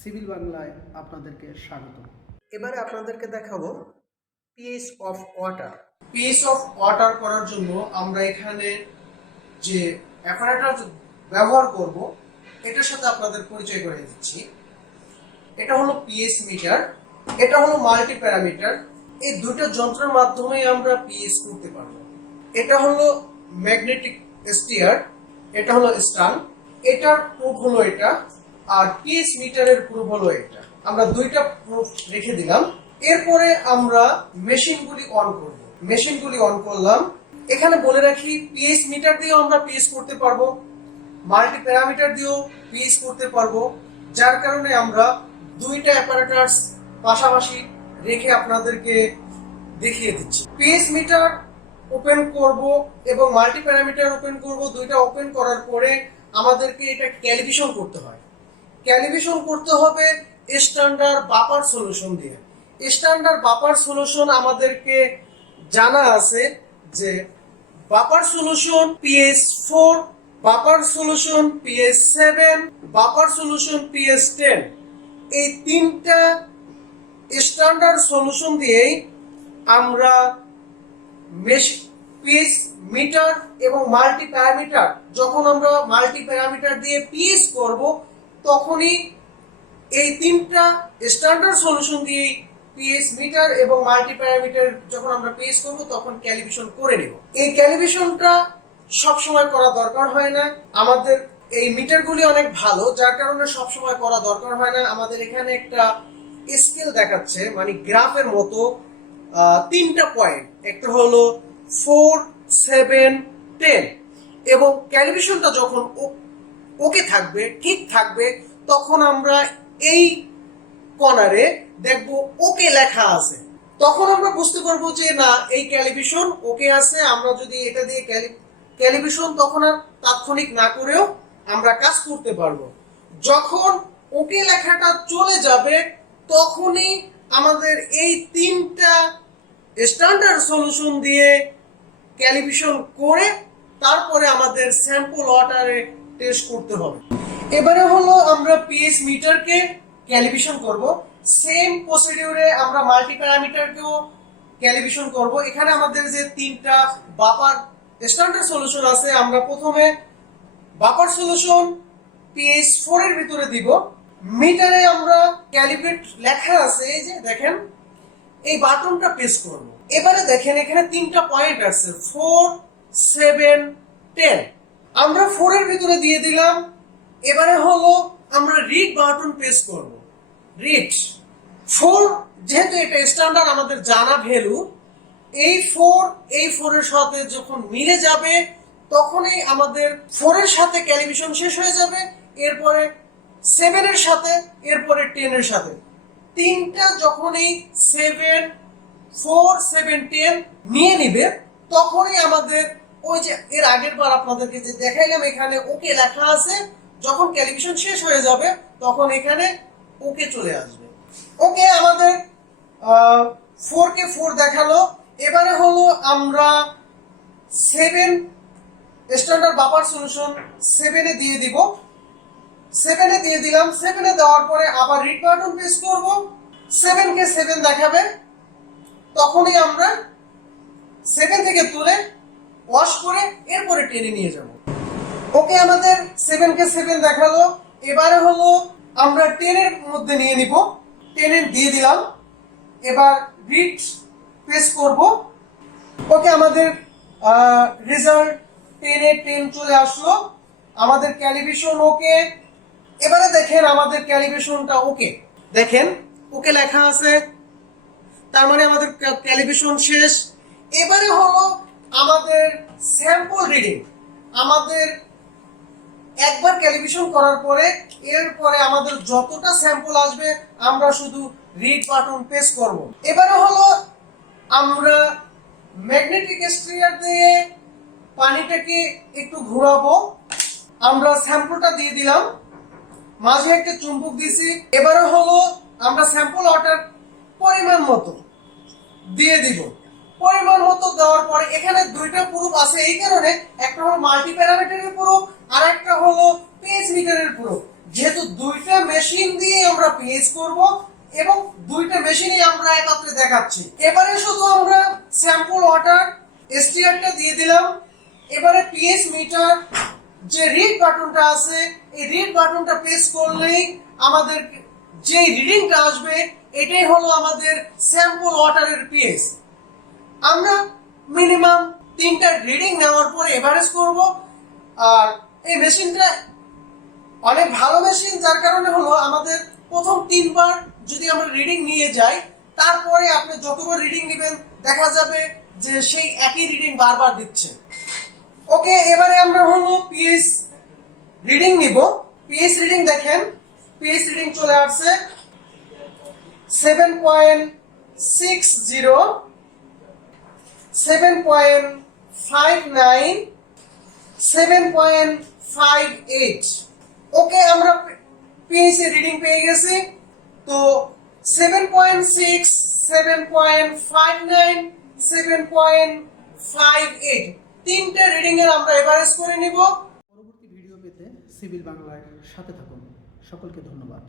Civil বাংলায় আপনাদেরকে স্বাগত। এবারে আপনাদেরকে দেখাবো pH of water. PH of water করার জন্য আমরা এখানে যে অ্যাপারেটস ব্যবহার করব এটার সাথে আপনাদের পরিচয় করে দিচ্ছি। এটা হলো পিএইচ মিটার, এটা হলো মাল্টি প্যারামিটার। এই দুটো যন্ত্রের মাধ্যমে আমরা পিএইচ করতে পারবো। এটা হলো ম্যাগনেটিক স্টিয়ার, এটা হলো স্টান, এটার প্রুফ হলো এটা, আর পিএইচ মিটারের প্রুফ হলো এটা। আমরা দুইটা প্রুফ রেখে দিলাম। এরপরে আমরা মেশিনগুলি অন করব। মেশিনগুলি অন করলাম। এখানে বলে রাখি পিএইচ মিটার দিয়েও আমরা পিএইচ করতে পারবো, মাল্টি প্যারামিটার দিয়েও পিএইচ করতে পারবো, যার কারণে আমরা দুইটা অ্যাপারেটস পাশাপাশি রেখে আপনাদেরকে দেখিয়ে দিচ্ছি। পিএইচ মিটার ওপেন করব এবং মাল্টি প্যারামিটার ওপেন করব। দুইটা ওপেন করার পরে আমাদেরকে এটা ক্যালিব্রেশন করতে হয়। ক্যালিব্রেশন করতে হবে স্ট্যান্ডার্ড বাপার সলিউশন দিয়ে। স্ট্যান্ডার্ড বাপার সলিউশন আমাদেরকে জানা আছে যে buffer solution pH 4, buffer solution pH 7, buffer solution pH 10। এই তিনটা স্ট্যান্ডার্ড সলিউশন দিয়েই আমরা পিএইচ মিটার এবং মাল্টি প্যারামিটার, যখন আমরা মাল্টি প্যারামিটার দিয়ে পিএইচ করব তখনই এই তিনটা স্ট্যান্ডার্ড সলিউশন দিয়ে পিএইচ মিটার এবং মাল্টি প্যারামিটার যখন আমরা পিএইচ করব তখন ক্যালিব্রেশন করে নেব। এই ক্যালিব্রেশনটা সব সময় করা দরকার হয় না। আমাদের এই মিটারগুলি অনেক ভালো, যার কারণে সব সময় করা দরকার হয় না। আমাদের এখানে একটা স্কেল দেখাচ্ছে, মানে গ্রাফের মতো তিনটা পয়েন্ট, একটা হলো 4, 7, 10 এবং ক্যালিব্রেশনটা যখন ওকে থাকবে, ঠিক থাকবে, তখন আমরা এই কর্নারে দেখব ওকে লেখা আছে। তখন আমরা বুঝতে পারবো যে না, এই ক্যালিব্রেশন ওকে আছে। আমরা যদি এটা দিয়ে ক্যালিব্রেশন তখন আর তাৎক্ষণিক না করেও আমরা কাজ করতে পারবো। যখন ওকে লেখাটা চলে যাবে তখনই আমাদের এই তিনটা স্ট্যান্ডার্ড সলিউশন দিয়ে ক্যালিব্রেশন করে তারপরে আমাদের স্যাম্পল ওয়াটারে টেস্ট করতে হবে। এবারে হলো আমরা পিএইচ মিটারকে ক্যালিব্রেশন করব। সেম প্রসিডিউরে আমরা মাল্টি প্যারামিটারকেও ক্যালিব্রেশন করব। এখানে আমাদের যে তিনটা বাপার স্ট্যান্ডার্ড সলিউশন আছে, আমরা প্রথমে বাপার সলিউশন পিএইচ 4 এর ভিতরে দিব। মিটারে আমরা ক্যালিব্রেট লেখা আছে, এই যে দেখেন, এই বাটনটা প্রেস করব। এবারে দেখেন এখানে তিনটা পয়েন্ট আছে, 4, 7, 10। আমরা 4 এর ভিতরে দিয়ে দিলাম। এবারে হলো আমরা রিড বাটন প্রেস করব। রিড 4, যেহেতু এটা স্ট্যান্ডার্ড আমাদের জানা ভ্যালু, এই 4 এর সাথে যখন মিলে যাবে তখনই আমাদের 4 এর সাথে ক্যালিব্রেশন শেষ হয়ে যাবে। এরপরে 7 এর সাথে, এরপরে 10 এর সাথে। তিনটা যখনই 7, 4, 7, 10 নিয়ে নিবে তখনই আমাদের ওই যে এর আগের বার আপনাদেরকে যে দেখাইলাম এখানে ওকে লেখা আছে, যখন ক্যালিব্রেশন শেষ হয়ে যাবে তখন এখানে ওকে চলে আসবে। ওকে, আমাদের 4 কে 4 দেখালো। এবারে হলো আমরা 7 স্ট্যান্ডার্ড বাপার সলিউশন 7 এ দিয়ে দিব। 7 এ দিয়ে দিলাম। 7 এ দেওয়ার পরে আবার রিড বাটন প্রেস করব। 7 কে 7 দেখাবে, তখনই আমরা 7 থেকে তুলে ওয়াশ করে এরপরে 10 এ নিয়ে যাব। ওকে, আমাদের 7 কে 7 দেখালো। এবারে হলো আমরা 10 এর মধ্যে নিয়ে নিব। 10 এ দিয়ে দিলাম। এবার রিড প্রেস করব। ওকে, আমাদের রেজাল্ট 10 এ 10 চলে আসলো। আমাদের ক্যালিব্রেশন ওকে। এবারে দেখেন আমাদের ক্যালিব্রেশনটা ওকে, দেখেন ওকে লেখা আছে, তার মানে আমাদের ক্যালিব্রেশন শেষ। এবারে হলো আমাদের স্যাম্পল রিডিং। আমাদের একবার ক্যালিব্রেশন করার পরে এরপরে আমাদের যতটা স্যাম্পল আসবে আমরা শুধু রিড বাটন প্রেস করব। এবারে হলো আমরা ম্যাগনেটিক স্টিয়ার দিয়ে পানিটাকে একটু ঘোরাবো। আমরা স্যাম্পলটা দিয়ে দিলাম, মাঝে একটা চুম্বক দিছি। এবারে হলো আমরা স্যাম্পল ওয়াটার পরিমাণ মতো দিয়ে দিব। পরিমাণ মতো দেওয়ার পরে এখানে দুইটা প্রুফ আছে, এই কারণে একটা হলো মাল্টি প্যারামিটারের প্রুফ আর একটা হলো পিএইচ মিটারের প্রুফ। যেহেতু দুইটা মেশিন দিয়ে আমরা পিএইচ করব এবং দুইটা মেশিনই আমরা একত্রে দেখাচ্ছি। এবারে শুধু আমরা স্যাম্পল ওয়াটার এসটিআরটা দিয়ে দিলাম। এবারে পিএইচ মিটার যে রিড বাটনটা আছে এই রিড বাটনটা প্রেস করলেই আমাদের যে রিডিংটা আসবে এটাই হলো আমাদের স্যাম্পল ওয়াটারের পিএইচ। আমরা মিনিমাম 3টা রিডিং নেওয়ার পরে এভারেজ করব। আর এই মেশিনটা অনেক ভালো মেশিন, যার কারণে হলো আমাদের প্রথম 3বার যদি আমরা রিডিং নিয়ে যাই, তারপরে আপনি যতবার রিডিং নেবেন দেখা যাবে যে সেই একই রিডিং বারবার দিচ্ছে। ওকে, এবারে আমরা হলো পিএইচ রিডিং নিব। পিএইচ রিডিং দেখেন, পিএইচ রিডিং চলে আসছে 7.60, 7.59, 7.58। ওকে, আমরা পিএইচ রিডিং পেয়ে গেছি। তো 7.6, 7.59, 7.58 তিনটে রিডিং এর আমরা এভারেজ করে নিব। পরবর্তী ভিডিও পেতে সিভিল বাংলার সাথে থাকুন। সকলকে ধন্যবাদ।